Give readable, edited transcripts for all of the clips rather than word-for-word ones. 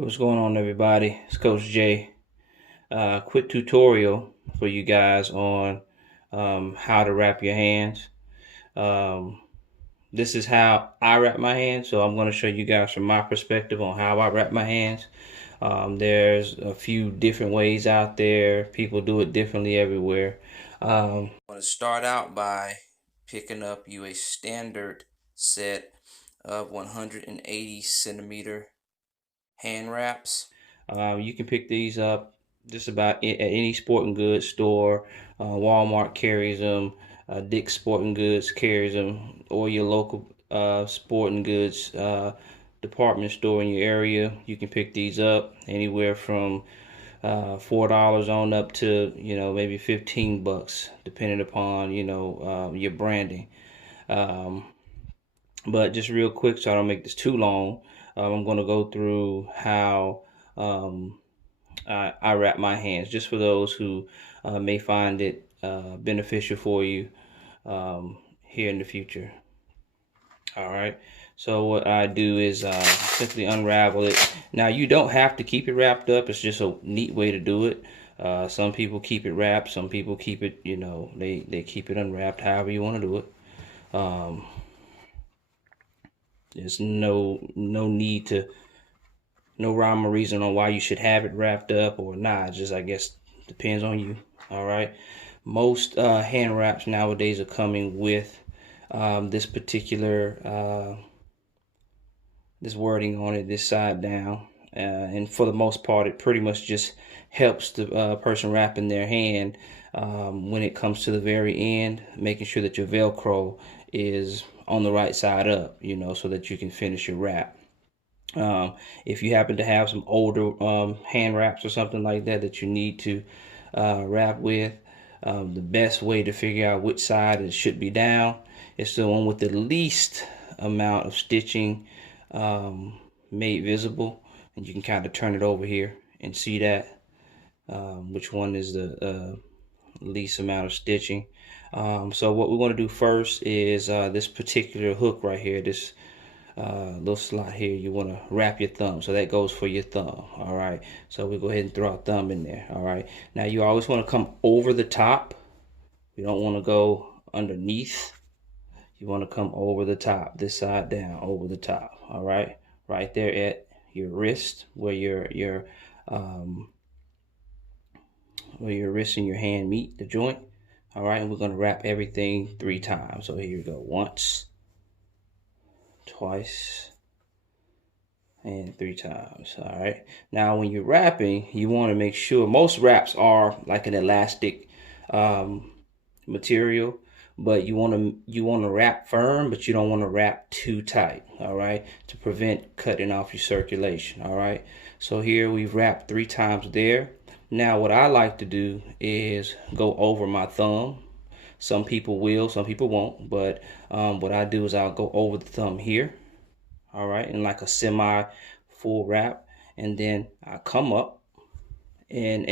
What's going on, everybody? It's Coach Jay. Quick tutorial for you guys on how to wrap your hands. Um, this is how I wrap my hands, so I'm going to show you guys from my perspective on how I wrap my hands. There's a few different ways out there. People do it differently everywhere. I'm going to start out by picking up you a standard set of 180 centimeter hand wraps. You can pick these up just about at any sporting goods store. Walmart carries them. Dick's Sporting Goods carries them, or your local sporting goods department store in your area. You can pick these up anywhere from $4 on up to maybe $15, depending upon your branding. Um, but just real quick, so I don't make this too long, I'm going to go through how I wrap my hands, just for those who may find it beneficial for you here in the future. All right. So what I do is simply unravel it. Now you don't have to keep it wrapped up. It's just a neat way to do it. Some people keep it wrapped. Some people keep it, they keep it unwrapped. However you want to do it. Um, there's no need to, no rhyme or reason on why you should have it wrapped up or not. It just, I guess, depends on you. All right. Most hand wraps nowadays are coming with this particular this wording on it, this side down, and for the most part, it pretty much just helps the person wrapping their hand when it comes to the very end, making sure that your Velcro is on the right side up, so that you can finish your wrap. If you happen to have some older hand wraps or something like that that you need to wrap with, the best way to figure out which side it should be down is the one with the least amount of stitching made visible, and you can kind of turn it over here and see that which one is the least amount of stitching. So what we want to do first is this particular hook right here, this little slot here, you want to wrap your thumb, so that goes for your thumb. All right, so we go ahead and throw our thumb in there. All right, now you always want to come over the top. You don't want to go underneath. You want to come over the top, this side down, over the top. All right, right there at your wrist, where your wrist and your hand meet the joint. All right, and we're going to wrap everything 3 times. So here you go: once, twice, and 3 times. All right, now when you're wrapping, you want to make sure, most wraps are like an elastic material, but you want to wrap firm, but you don't want to wrap too tight. All right, to prevent cutting off your circulation. All right, so here we've wrapped 3 times there. Now what I like to do is go over my thumb. Some people will, some people won't, but what I do is I'll go over the thumb here. All right, in like a semi full wrap, and then I come up in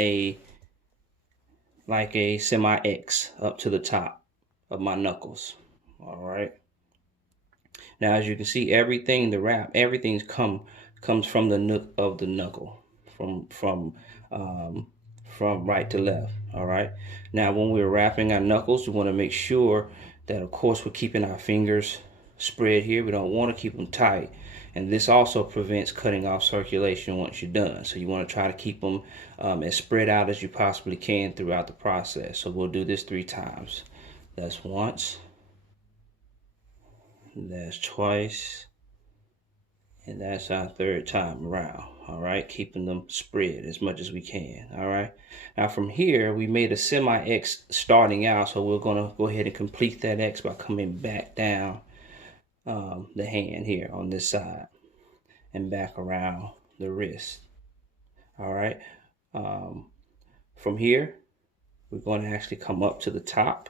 like a semi X up to the top of my knuckles. All right, now as you can see, everything, the wrap, everything's comes from the nook of the knuckle, from right to left. All right, now when we're wrapping our knuckles, we want to make sure that, of course, we're keeping our fingers spread here. We don't want to keep them tight, and this also prevents cutting off circulation once you're done. So you want to try to keep them as spread out as you possibly can throughout the process. So we'll do this 3 times. That's once, that's twice, and that's our 3rd time around. All right, keeping them spread as much as we can. All right, now from here we made a semi X starting out, so we're gonna go ahead and complete that X by coming back down the hand here on this side and back around the wrist. All right, from here we're going to actually come up to the top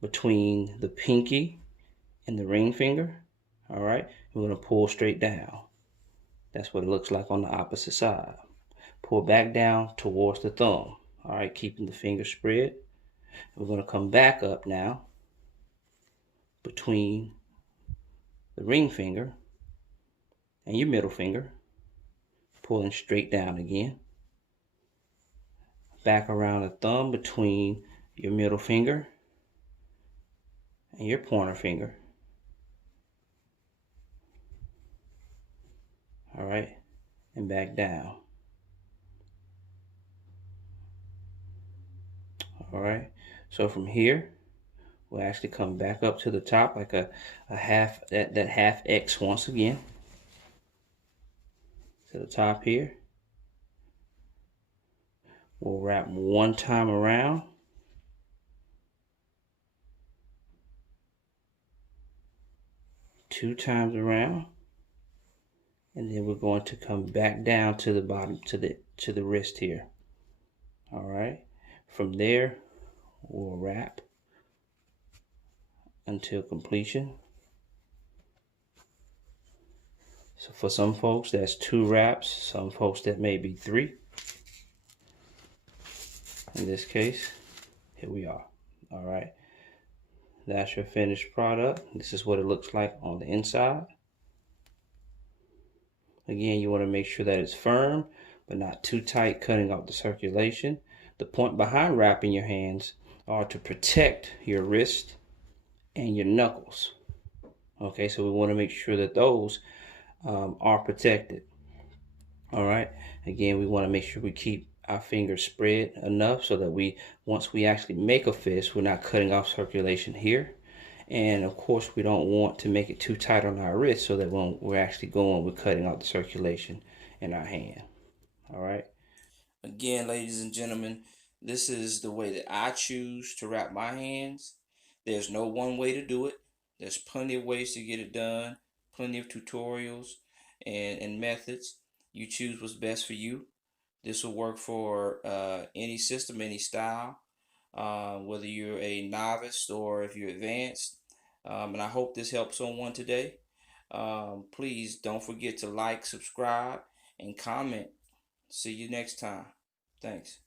between the pinky and the ring finger. All right, we're going to pull straight down. That's what it looks like on the opposite side. Pull back down towards the thumb. All right, keeping the finger spread. We're going to come back up now between the ring finger and your middle finger. pulling straight down again. Back around the thumb between your middle finger and your pointer finger. All right, and back down. All right, so from here, we'll actually come back up to the top like a half, that half X once again. To the top here. We'll wrap one time around. Two times around. And then we're going to come back down to the bottom, to the wrist here. All right. From there, we'll wrap until completion. So for some folks, that's 2 wraps. Some folks, that may be 3. In this case, here we are. All right. That's your finished product. This is what it looks like on the inside. Again, you want to make sure that it's firm, but not too tight, cutting off the circulation. The point behind wrapping your hands are to protect your wrist and your knuckles. Okay, so we want to make sure that those are protected. All right, again, we want to make sure we keep our fingers spread enough so that once we actually make a fist, we're not cutting off circulation here. And of course, we don't want to make it too tight on our wrist so that when we're actually going, we're cutting off the circulation in our hand. All right. Again, ladies and gentlemen, this is the way that I choose to wrap my hands. There's no one way to do it. There's plenty of ways to get it done, plenty of tutorials and methods. You choose what's best for you. This will work for any system, any style, whether you're a novice or if you're advanced. And I hope this helps someone today. Please don't forget to like, subscribe, and comment. See you next time. Thanks.